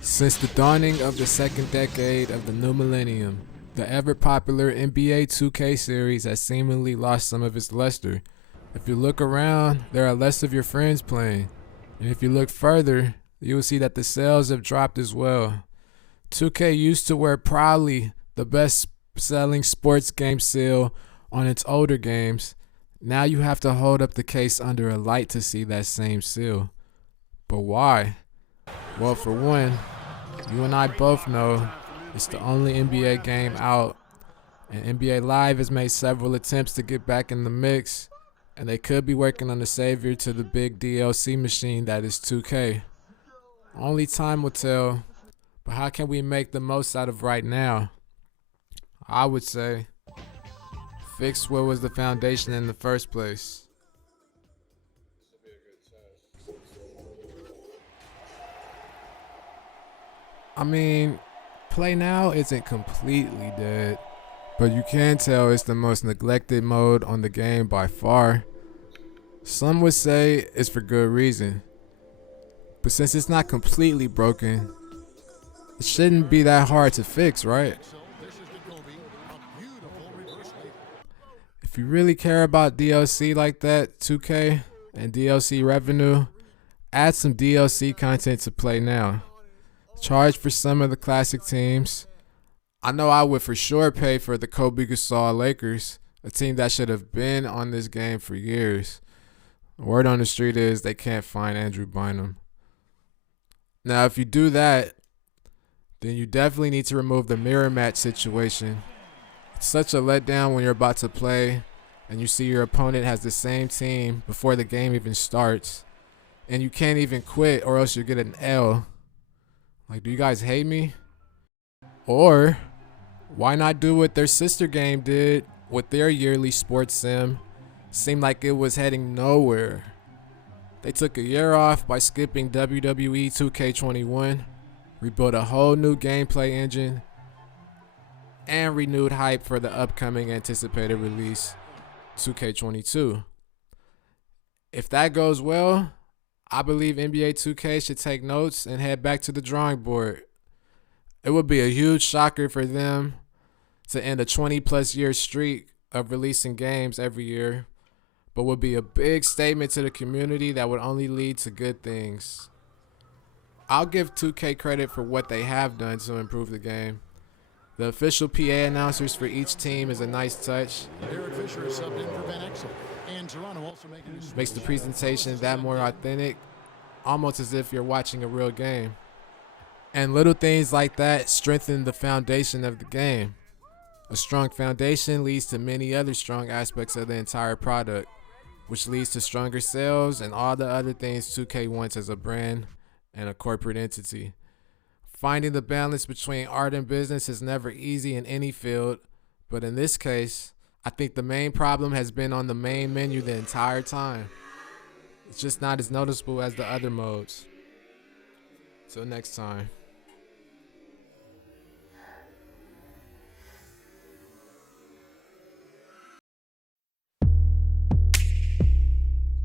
Since the dawning of the second decade of the new millennium, the ever-popular NBA 2K series has seemingly lost some of its luster. If you look around, there are less of your friends playing. And if you look further, you will see that the sales have dropped as well. 2K used to wear proudly the best-selling sports game seal on its older games. Now you have to hold up the case under a light to see that same seal. But why? Well, for one, you and I both know it's the only NBA game out, and NBA Live has made several attempts to get back in the mix, and they could be working on the savior to the big DLC machine that is 2K. Only time will tell, but how can we make the most out of right now? I would say, fix what was the foundation in the first place. I mean, Play Now isn't completely dead, but you can tell it's the most neglected mode on the game by far. Some would say it's for good reason, but since it's not completely broken, it shouldn't be that hard to fix, right? If you really care about DLC like that, 2K, and DLC revenue, add some DLC content to Play Now. Charge for some of the classic teams. I know I would for sure pay for the Kobe Gasol Lakers, a team that should have been on this game for years. Word on the street is they can't find Andrew Bynum. Now, if you do that, then you definitely need to remove the mirror match situation. It's such a letdown when you're about to play and you see your opponent has the same team before the game even starts, and you can't even quit or else you get an L. Like, do you guys hate me? Or why not do what their sister game did with their yearly sports sim? Seemed like it was heading nowhere. They took a year off by skipping WWE 2K21, rebuilt a whole new gameplay engine, and renewed hype for the upcoming anticipated release, 2K22. If that goes well, I believe NBA 2K should take notes and head back to the drawing board. It would be a huge shocker for them to end a 20-plus year streak of releasing games every year, but would be a big statement to the community that would only lead to good things. I'll give 2K credit for what they have done to improve the game. The official PA announcers for each team is a nice touch. Derek Fisher is subbed in for Van Exel. And Toronto also making his Makes the presentation that more authentic, almost as if you're watching a real game. And little things like that strengthen the foundation of the game. A strong foundation leads to many other strong aspects of the entire product, which leads to stronger sales and all the other things 2K wants as a brand and a corporate entity. Finding the balance between art and business is never easy in any field, but in this case, I think the main problem has been on the main menu the entire time. It's just not as noticeable as the other modes. Till next time.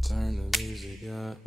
Turn the music up.